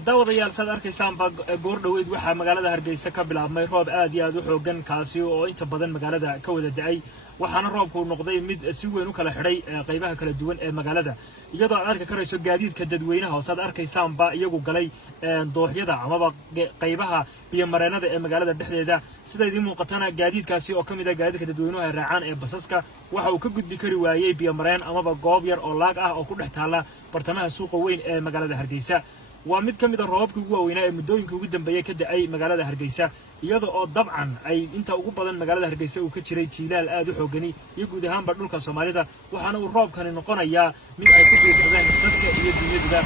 daawadayaal sad arkaysaan goor dhaweyd waxa magaalada Hargeysa ka bilaabmay roob aad iyo aad u xoogan kaasi oo inta badan magaalada ka wada da'ay waxaana roobku noqday mid si weyn u kala xidhay qaybaha kala duwan ee magaalada iyadoo aad arki karayso gaadiidka dadweynaha oo sad arkaysaan iyagu galay dooxyada ama qaybaha biyo mareenada ee magaalada dhexdeeda sida idin muuqatana gaadiidkaasi oo kamid ah gaadiidka dadweynaha ee raacaan ee basaska waxa uu ka gudbi kari waayay biyo mareen ama goob yar oo laag ah oo ku dhex taala bartamaha suuqa weyn ee magaalada Hargeysa waa mid kamid ah roobabkii ugu waaweynaa ee muddooyinkii ugu dambeeyay ka da'ay magaalada Hargeysa iyada oo dabcan ay inta ugu badan magaalada Hargeysa uu ka jiray jiilaal aad u xoogani iyo guud ahaanba dhulka Soomaalida waxaana uu roobkani noqonayaa mid ay ku jeedsadeen dadka iyo dunyada